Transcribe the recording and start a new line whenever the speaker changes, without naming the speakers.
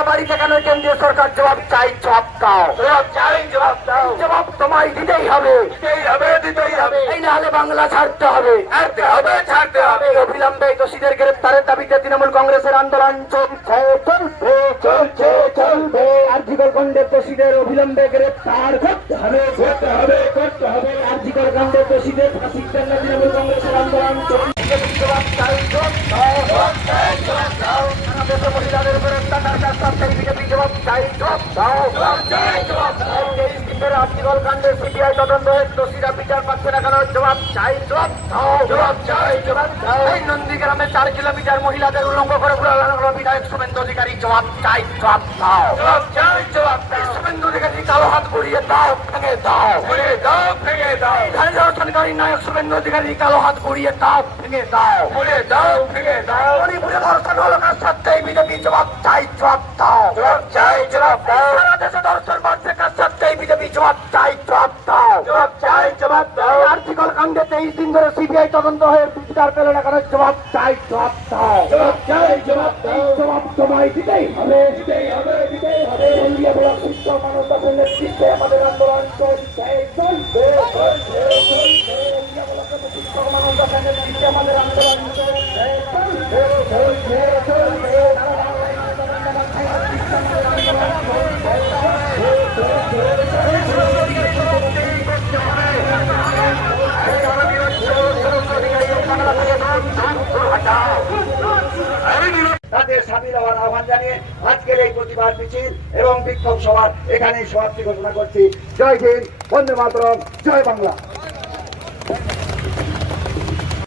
আবার বড় দোষীরা কেন্দ্রীয় সরকার জবাব চাই জবাব দাও।
জবাব চাই জবাব দাও।
জবাব তোমায় দিতেই হবে।
দিতেই হবে দিতেই হবে।
এই না হলে বাংলা ছাড়তে হবে।
ছাড়তে হবে ছাড়তে হবে।
অবিলম্বে দোষীদের গ্রেপ্তারের দাবিতে তৃণমূল কংগ্রেসের আন্দোলন চলছে চলবে চলছে চলবে। আর্থিকর খণ্ডের দোষীদের অবিলম্বে গ্রেপ্তার করতে হবে
করতে হবে করতে হবে।
আর্থিকর খণ্ডের দোষীদের ফাঁসির জন্য তৃণমূল কংগ্রেসের আন্দোলন চলছে জবাব চাই, জবাব দাও। সারা দেশে মহিলাদের উপর অত্যাচার চার তাই আর্থিকল কাণ্ডের সিবিআই তদন্ত দোষীরা বিচার পাচ্ছে না করে শুভেন্দু অধিকারী জবাব চাই জবাব দাও
জবাব চাই জবাব
অধিকারী কালো হাত ঘুরিয়ে দাও। দাও
ভেঙে দাও ভেঙে দাও
সরকারি নায়ক অধিকারী কালো হাত ঘুরিয়ে দাও ভেঙে দাও
ভেঙে দাও ভেঙে দাও
মণিপুরে ধর্ষণ হলো কার সত্ত্বেই বিজেপি জবাব চাই, জবাব
চাই জবাব দাও
সারা দেশে দর্শন বাড়ছে কার সত্ত্বেই বিজেপি জবাব চাই জবাব দাও।
জবাব চাই জবাব দাও।
আর্থিকল কাণ্ডে তেইশ দিন ধরে সিবিআই তদন্ত হয়ে বিচার পেল না কেন জবাব চাই জবাব দাও।
জবাব চাই জবাব দাও।
জবাব তোমায় দিতেই হবে।
দিতেই হবে দিতেই হবে।
ইন্ডিয়া ব্লক শিক্ষা মানব নেতৃত্বে আমাদের আন্দোলন চলছে চলছে চলছে। ইন্ডিয়া ব্লকের শিক্ষক মানব নেতৃত্বে আমাদের
তাদের আহ্বান জানিয়ে আজকের এবং সমাপ্তি ঘোষণা করছি। জয় হিন্দ বন্দে মাতরম জয় বাংলা।